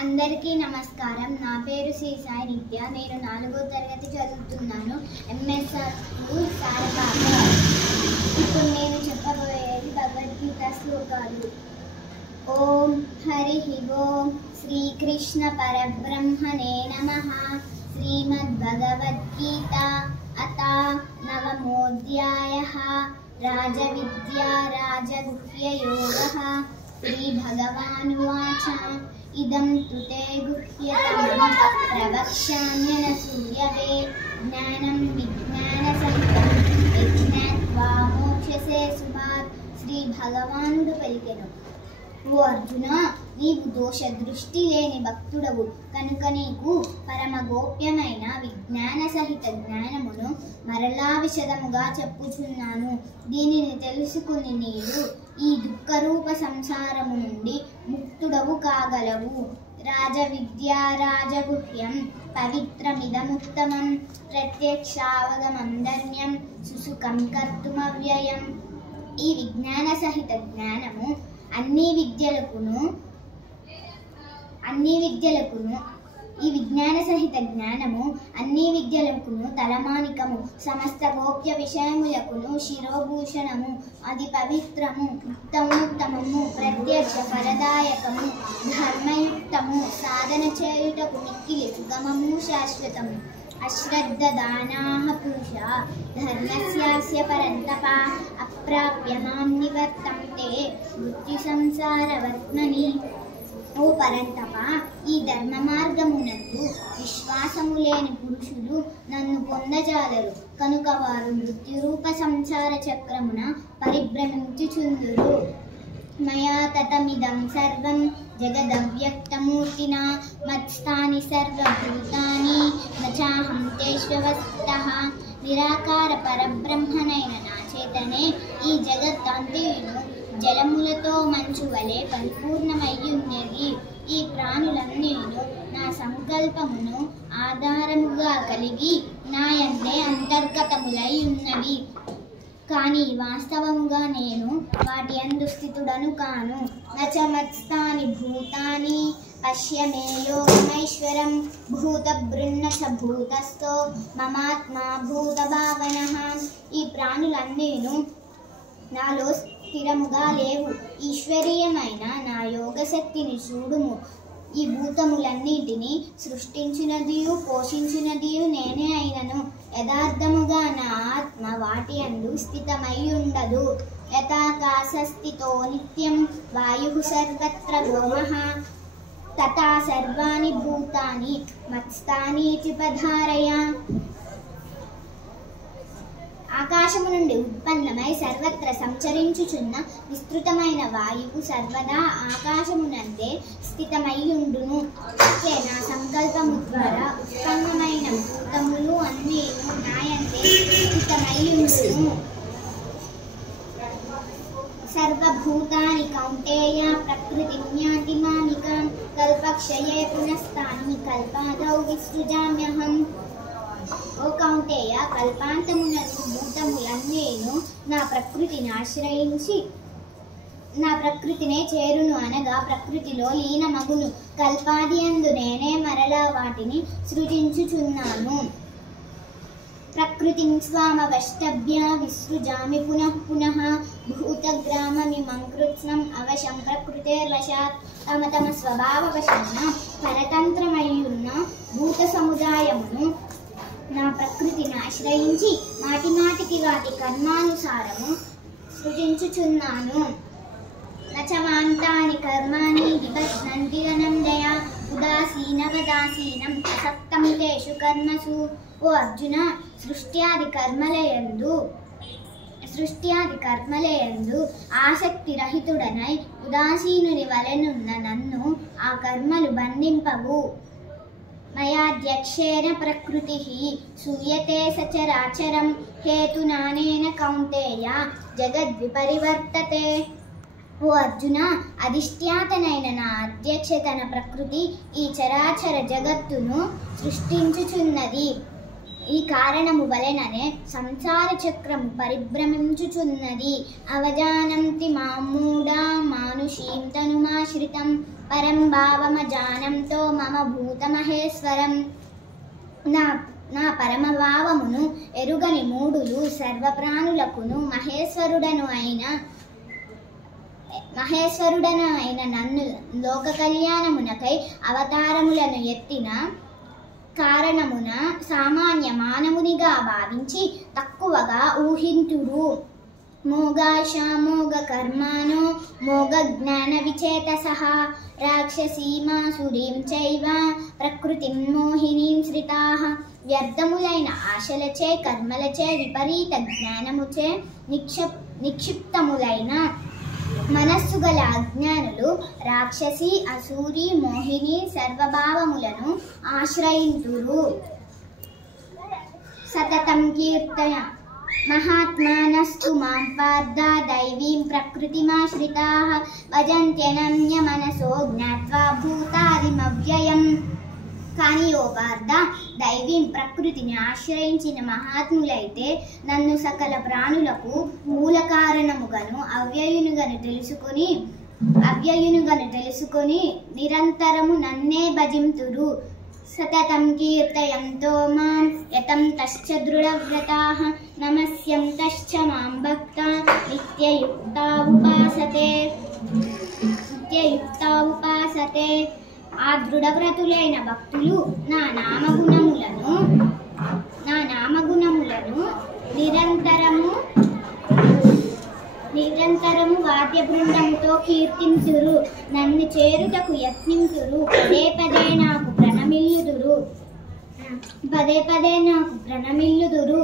అందరికీ నమస్కారం. నా పేరు శ్రీ సాయి నిత్య. నేను 4వ తరగతి చదువుతున్నాను. ఎంఎస్ఆర్ సారపాక. ఇప్పుడు నేను చెప్పబోయేది భగవద్గీత శ్లోకాలు. ఓం హరి ఓం శ్రీకృష్ణ పరబ్రహ్మణే నమః. శ్రీమద్భగవద్గీత అథ నవమోऽధ్యాయః. రాజవిద్యా రాజగుహ్యయోగః. శ్రీభగవానువాచ ఇదం తు తే గుహ్యతమం ప్రవక్ష్యామ్యనసూయవే. జ్ఞానం విజ్ఞానసహితం యజ్ఞాత్వా మోక్షసే శుభాత్. శ్రీ భగవానుడు పలికెను, ఓ అర్జున, నీవు దోష దృష్టి లేని భక్తుడవు కనుక నీకు పరమ గోప్యమైన విజ్ఞాన సహిత జ్ఞానమును మరలా విశదముగా చెప్పుచున్నాను. దీనిని తెలుసుకుని నీవు ఈ దుఃఖరూప సంసారము నుండి ముక్తుడవు కాగలవు. రాజవిద్యా రాజగుహ్యం పవిత్రమిదముత్తమం. ప్రత్యక్షావగమం ధర్మ్యం సుసుఖం కర్తుమవ్యయం. ఈ విజ్ఞాన సహిత జ్ఞానము అన్ని విద్యలకును ఈ విజ్ఞాన సహిత జ్ఞానము అన్ని విద్యలకును తలమానికము. సమస్త గోప్య విషయములకును శిరోభూషణము. అది పవిత్రము, ఉత్తమోత్తమము, ప్రత్యక్ష ఫలదాయకము, ధర్మయుక్తము, సాధన చేయుటకు మిక్కిలి సుగమము, శాశ్వతము. అశ్రద్ధ దానాః పురుషా ధర్మస్యాస్య పరంతప. అప్రాప్య మాం నివర్తంతే మృత్యు సంసారవర్త్మని. ఓ పరంతప, ఈ ధర్మ మార్గమునందు విశ్వాసము లేని పురుషులు నన్ను పొందజాలరు కనుక వారు మృత్యురూప సంసార చక్రమున పరిభ్రమించుచుందురు. మయా తతమిదం సర్వం జగదవ్యక్తమూర్తినా మత్స్థాని సర్వభూతాని నచాహం తేష్వస్థితః. నిరాకార పరబ్రహ్మనైన నా చేతనే ఈ జగత్తంతయును జలములతో మంచు వలె పరిపూర్ణమయ్యున్నది. ఈ ప్రాణులన్నీను నా సంకల్పమును ఆధారముగా కలిగి నాయందే అంతర్గతములై ఉన్నవి. కానీ వాస్తవముగా నేను వాటి యందు స్థితుడను కాను. నచమత్స్థాని భూతాని పశ్య మే యోగమైశ్వరం. భూతభృన్న చ భూతస్థో మమాత్మా భూతభావనః. ఈ ప్రాణులన్నీను నాలో స్థిరముగా లేవు. ఈశ్వరీయమైన నా యోగశక్తిని చూడుము. ఈ భూతములన్నిటినీ సృష్టించినదియు పోషించినదియు నేనే అయినను యథార్థముగా నా ఆత్మ వాటి యందు స్థితమై ఉండదు. యథాకాశస్థితో నిత్యం వాయుః సర్వత్ర వ్యోమః తథా సర్వాణి భూతాని మత్స్థానీతి పధారయ. ఆకాశము నుండి ఉత్పన్నమై సర్వత్ర సంచరించుచున్న విస్తృతమైన వాయువు సర్వదా ఆకాశమునందే స్థితమయ్యుండును. అయితే నా సంకల్పము ద్వారా ఉత్పన్నమైన భూతములు అన్నీను నాయందే స్థితమయ్యుండును. సర్వభూతాని కౌంతేయ ప్రకృతిం యాంతి మామికాం. కల్పక్షయే పునస్తాని కల్పాదౌ విసృజామ్యహం. ఓ కౌంతేయ, కల్పాంతమునందు భూతములన్నీను నా ప్రకృతిని ఆశ్రయించి నా ప్రకృతినే చేరును అనగా ప్రకృతిలో లీనమగును. కల్పాది యందు నేనే మరలా వాటిని సృజించుచున్నాను. ప్రకృతిం స్వామవష్టభ్య విసృజామి పునః పునః. భూతగ్రామమిమం కృత్స్నం అవశం ప్రకృతేర్వశాత్. తమ తమ స్వభావవశమున పరతంత్రమయ్యున్న భూత సముదాయమును నా ప్రకృతిని ఆశ్రయించి మాటి మాటికి వాటి కర్మానుసారము సృజించుచున్నాను. నచమాంతాని కర్మాణి విబధ్నంతి ధనంజయ. ఉదాసీనవదాసీనం అసక్తం తేషు కర్మసు. ఓ అర్జున, సృష్ట్యాది కర్మలయందు ఆసక్తి రహితుడనై ఉదాసీనుని వలెనున్న నన్ను ఆ కర్మలు బంధింపవు. మయాధ్యక్షేణ ప్రకృతిః సూయతే సచరాచరం. హేతునానేన కౌంతేయ జగద్విపరివర్తతే. ఓ అర్జున, అధిష్ఠాతనైన నా అధ్యక్షతన ప్రకృతి ఈ చరాచర జగత్తును సృష్టించుచున్నది. ఈ కారణము వలెననే సంసార చక్రము పరిభ్రమించుచున్నది. అవజానంతి మాం మూఢా మానుషీం తనుమాశ్రితం. పరం భావమజానంతో మమ భూతమహేశ్వరం. నా పరమభావమును ఎరుగని మూఢులు సర్వప్రాణులకును మహేశ్వరుడను అయిన నన్ను లోక కళ్యాణమునకై అవతారములను ఎత్తిన కారణమున సామాన్య మానవునిగా భావించి తక్కువగా ఊహింతురు. మోగాశ మోగ కర్మాణో మోగ జ్ఞాన విచేతసః రాక్షసీమాసురీం చైవ ప్రకృతిం మోహినీం శ్రితాః. వ్యర్థములైన ఆశలచే కర్మలచే విపరీత జ్ఞానముచే నిక్షిప్తములైన మనస్సు గల అజ్ఞానులు రాక్షసి అసూరి మోహిని సర్వభావములను ఆశ్రయింతురు. సతతం కీర్తయ మహాత్మానస్తు మాం పార్థ దైవీం ప్రకృతిమాశ్రితాః భజంత్యనన్య మనసో జ్ఞాత్వా భూతాదిమవ్యయం. కానీ ఓ పార్థ, దైవీం ప్రకృతిని ఆశ్రయించిన మహాత్ములైతే నన్ను సకల ప్రాణులకు మూల కారణముగను అవ్యయునుగను తెలుసుకొని నిరంతరము నన్నే భజింతురు. సతతం కీర్తయంతో మాం యతం తశ్చ దృఢవ్రతాః నమస్యంతశ్చ మాం భక్తా నిత్యయుక్తా ఉపాసతే. ఆ దృఢవ్రతులైన భక్తులు నా నామగుణములను నిరంతరము వాద్య బృందముతో కీర్తింతురు. నన్ను చేరుటకు యత్నింతురు. పదే పదే నాకు ప్రణమిల్లుదురు.